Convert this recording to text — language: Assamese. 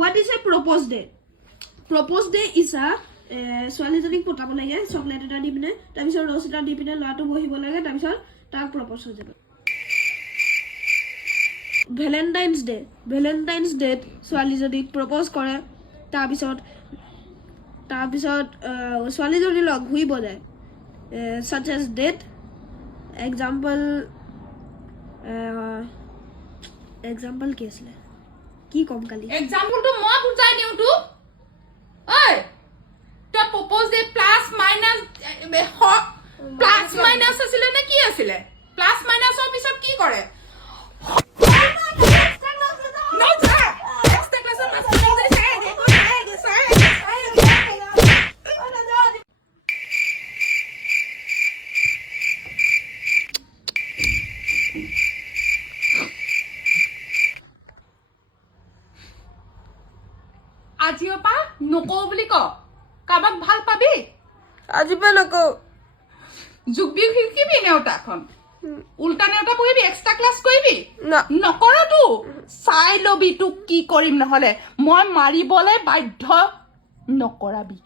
What is a propose day? Propose day is a ছোৱালীজনীক পতাব লাগে চকলেট এটা দি পিনে তাৰপিছত ৰ'জ এটা দি পিনে ল'ৰাটো বহিব লাগে তাৰপিছত তাক প্ৰপ'জ হৈ যাব ভেলেণ্টাইন্স ডেত ছোৱালীজনীক প্ৰপ'জ কৰে তাৰপিছত ছোৱালীজনীৰ লগ ঘূৰিব যায় such as date example কি আছিলে কি কম কালি এক্সাম্পলটো মই বুজাই দিওঁ তো ঐ তো প্ৰপ'জ দে প্লাস মাইনাস আছিলে নে কি আছিলে প্লাস মাইনাসৰ পিছত কি কৰে আজিৰ পৰা নকওঁ বুলি ক কাবাক ভাল পাবি আজি পৰা নকওঁ যোগ বিয়োগ শিকিবি নেওতাখন উল্টা নেওতা পঢ়িবি এক্সট্ৰা ক্লাছ কৰিবি নকৰতো চাই লবি তোক কি কৰিম নহলে মই মাৰিবলৈ বাধ্য নকৰাবি